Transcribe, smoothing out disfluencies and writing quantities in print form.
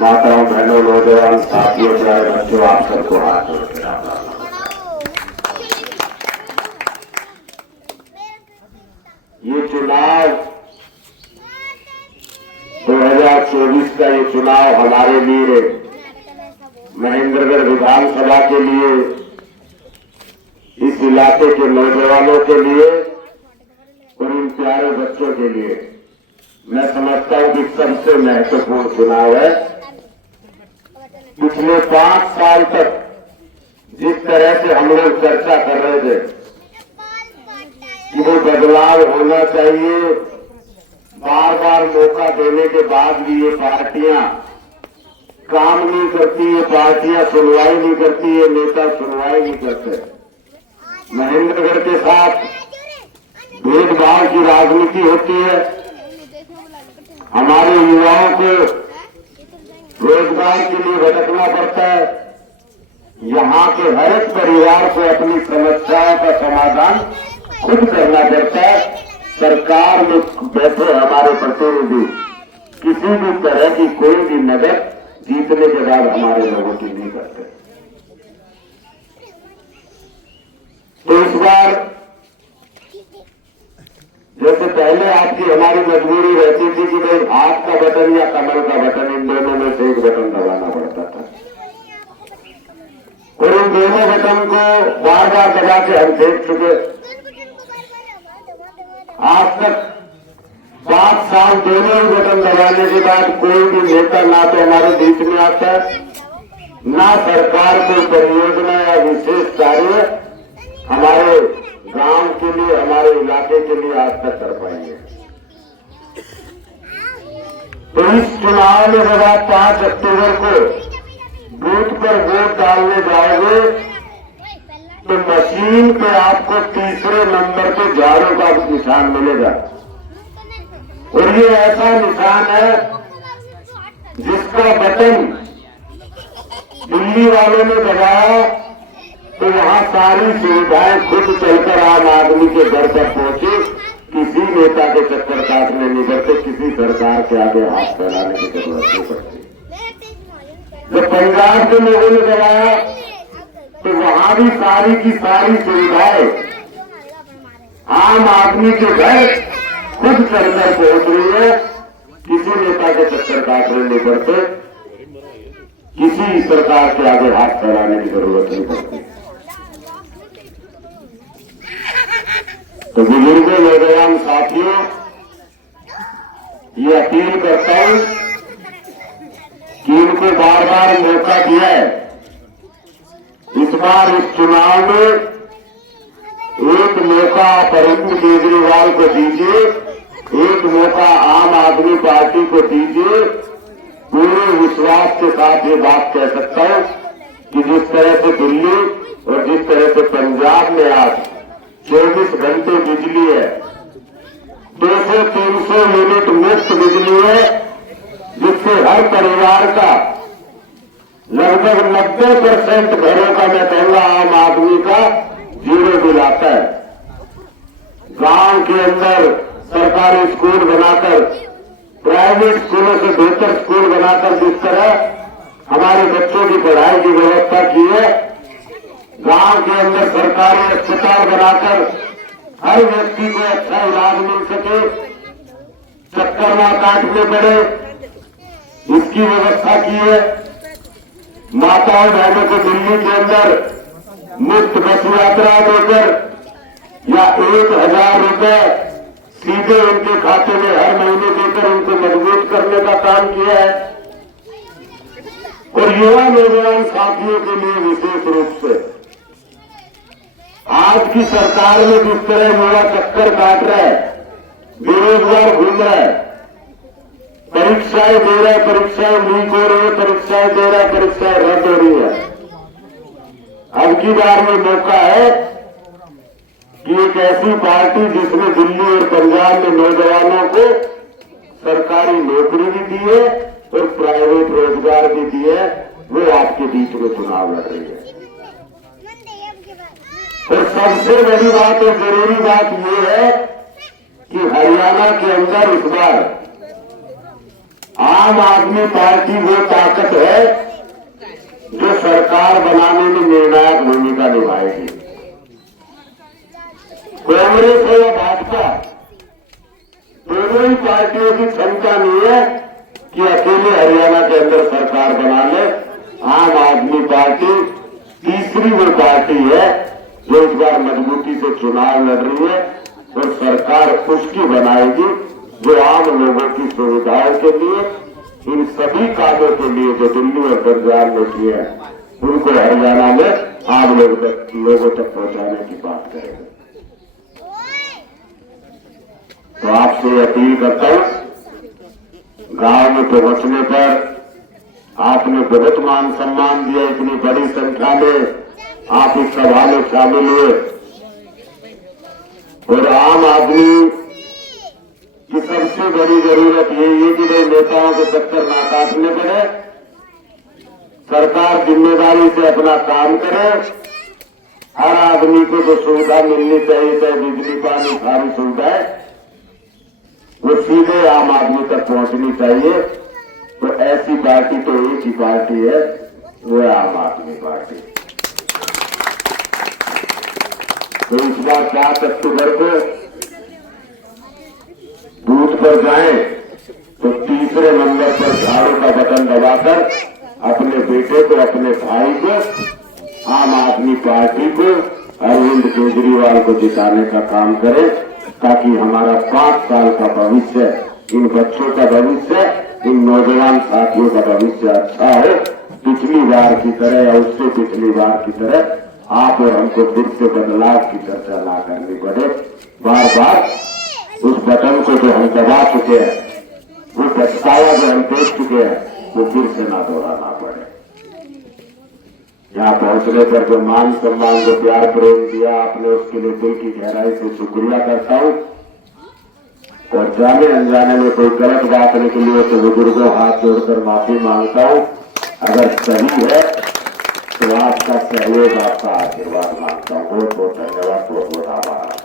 माताओं, बहनों, नौजवान साथियों, प्यारे बच्चों, आप सबको हाथ जोड़ के राम राम। ये चुनाव 2024 का ये चुनाव हमारे लिए, महेंद्रगढ़ विधानसभा के लिए, इस इलाके के नौजवानों के लिए और इन प्यारे बच्चों के लिए मैं समझता हूं कि सबसे महत्वपूर्ण चुनाव है। पिछले 5 साल तक जिस तरह से हम लोग चर्चा कर रहे थे कि वो बदलाव होना चाहिए, बार बार मौका देने के बाद भी ये पार्टियां काम नहीं करती, ये पार्टियां सुनवाई नहीं करती, ये नेता सुनवाई नहीं करते। महेंद्रगढ़ के साथ भेदभाव की राजनीति होती है। हमारे युवाओं को रोजगार के लिए भटकना पड़ता है। यहाँ के हर एक परिवार को अपनी समस्याओं का समाधान खुद करना पड़ता है। सरकार में बैठे हमारे प्रतिनिधि किसी भी तरह की कोई भी मदद जीतने के बाद हमारे लोगों की नहीं करते। तो इस बार जैसे पहले आपकी हमारी मजबूरी रहती थी कि भाई हाथ का बटन या कमर का बटन, इन दोनों में से एक बटन दबाना पड़ता था और इन दोनों बटन को बार बार दबा के हम देख चुके। आज तक 5 साल दोनों ही बटन दबाने के बाद कोई भी नेता ना तो हमारे बीच में आता है, ना सरकार कोई परियोजना या विशेष कार्य हमारे गांव के लिए, हमारे इलाके के लिए आज तक कर पाएंगे। तो इस चुनाव में जब आप 5 अक्टूबर को बूथ पर वोट डालने जाओगे तो मशीन पे आपको तीसरे नंबर पे झाड़ू का निशान मिलेगा और ये ऐसा निशान है जिसका बटन दिल्ली वालों ने दबाया तो वहां सारी सुविधाएं खुद चलकर आम आदमी के घर पर पहुंची। किसी नेता के चक्कर काटने नहीं पड़ते, किसी सरकार के आगे हाथ फैलाने की जरूरत नहीं पड़ती। जब पंजाब के लोगों ने दबाया तो वहां भी सारी की सारी सुविधाएं आम आदमी के घर खुद चलकर पहुंच रही है। किसी नेता के चक्कर काटने नहीं पड़ते, किसी सरकार के आगे हाथ फैलाने की जरूरत नहीं पड़ती। तो बुजुर्गों, नौजवान साथियों, ये अपील करता हूं कि इनको बार बार मौका दिया है। इस बार इस चुनाव में एक मौका आप अरविंद केजरीवाल को दीजिए, एक मौका आम आदमी पार्टी को दीजिए। पूरे विश्वास के साथ ये बात कह सकता हूं कि जिस तरह से दिल्ली और जिस तरह से पंजाब में आज 24 घंटे बिजली है, 200-300 यूनिट मुफ्त बिजली है, जिससे हर परिवार का लगभग 90% घरों का, मैं कहूंगा आम आदमी का, जीरो बिल आता है। गांव के अंदर सरकारी स्कूल बनाकर, प्राइवेट स्कूलों से बेहतर स्कूल बनाकर जिस तरह हमारे बच्चों की पढ़ाई की व्यवस्था की है, गांव के अंदर सरकारी अस्पताल बनाकर हर व्यक्ति को अच्छा इलाज मिल सके, चक्कर ना काटने पड़े, इसकी व्यवस्था की है। माताओं बहनों को दिल्ली के अंदर मुफ्त बस यात्रा देकर या 1000 रुपए सीधे उनके खाते में हर महीने देकर उनको मजबूत करने का काम किया है। और युवा नौजवान साथियों के लिए विशेष रूप से आज की सरकार में जिस तरह युवा चक्कर काट रहा है, बेरोजगार घूम रहा है, परीक्षाएं दे रहा है, परीक्षाएं लीक हो रही है, परीक्षाएं दे रहा है, परीक्षाएं रद्द हो रही है। अब की बार में मौका है कि एक ऐसी पार्टी जिसने दिल्ली और पंजाब में नौजवानों को सरकारी नौकरी भी दी है और प्राइवेट रोजगार भी दिए, वो आपके बीच में चुनाव लड़ रही है। और सबसे बड़ी बात और जरूरी बात यह है कि हरियाणा के अंदर इस बार आम आदमी पार्टी वो ताकत है जो सरकार बनाने में निर्णायक भूमिका निभाएगी। कांग्रेस हो या भाजपा, दोनों ही पार्टियों की क्षमता नहीं है कि अकेले हरियाणा के अंदर सरकार बना ले। आम आदमी पार्टी तीसरी वो पार्टी है जो इस बार मजबूती से चुनाव लड़ रही है और सरकार उसकी बनाएगी जो आम लोगों की सुविधाओं के लिए, इन सभी कामों के लिए जो दिल्ली और पंजाब में किए हैं, उनको हरियाणा में आम लोगों तक पहुंचाने की बात करेंगे। तो आपसे अपील करता हूं, गांव में पहुंचने पर आपने बहुत मान सम्मान दिया, इतनी बड़ी संख्या में आप इस सभा में शामिल हुए और आम आदमी की सबसे बड़ी जरूरत यही है कि भाई नेताओं के चक्कर ना काटने पड़े, सरकार जिम्मेदारी से अपना काम करे, हर आदमी को जो सुविधा मिलनी चाहिए, चाहे बिजली पानी सारी सुविधाएं, वो सीधे आम आदमी तक पहुंचनी चाहिए। तो ऐसी पार्टी तो एक ही पार्टी है, वो है आम आदमी पार्टी। तो इस बार 7 अक्टूबर को बूथ पर जाएं तो तीसरे नंबर पर झाड़ू का बटन दबाकर अपने बेटे को, अपने भाई को, आम आदमी पार्टी को, अरविंद केजरीवाल को जिताने का काम करें, ताकि हमारा 5 साल का भविष्य, इन बच्चों का भविष्य, इन नौजवान साथियों का भविष्य अच्छा हो। पिछली बार की तरह या उससे पिछली बार की तरह आप और हमको फिर से बदलाव की चर्चा ना करनी पड़े। बार बार उस बटन को जो हम दबा चुके हैं, वो पछतावा जो हम देख चुके हैं, वो फिर से ना दोहराना पड़े। यहाँ पहुंचने पर जो मान सम्मान, जो प्यार प्रेम दिया आपने, उसके लिए दिल की गहराई से शुक्रिया करता हूँ। और जाने अनजाने में कोई गलत बात निकली हो तो बुजुर्गों हाथ जोड़कर माफी मांगता हूँ। अगर सही है तो आपका सहयोग, आपका आशीर्वाद मांगता हूँ। बहुत बहुत धन्यवाद, बहुत बहुत आभार।